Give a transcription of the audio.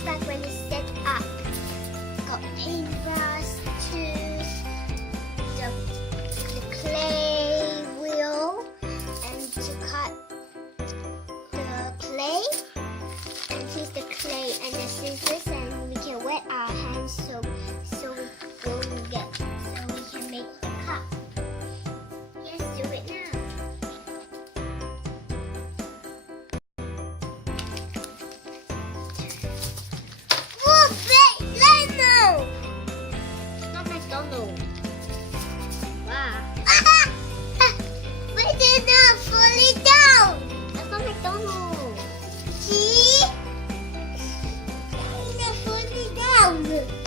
looks like when it's set up. Got paintbrush, tools, the clay wheel, and to cut the clay. And here's the clay and the scissors, and we can wet our hands so we can make the cup. Let's do it now. Whoa, big lemon! It's not McDonald's. Wow. But it's not falling down. That's not McDonald's. See? It's not falling down.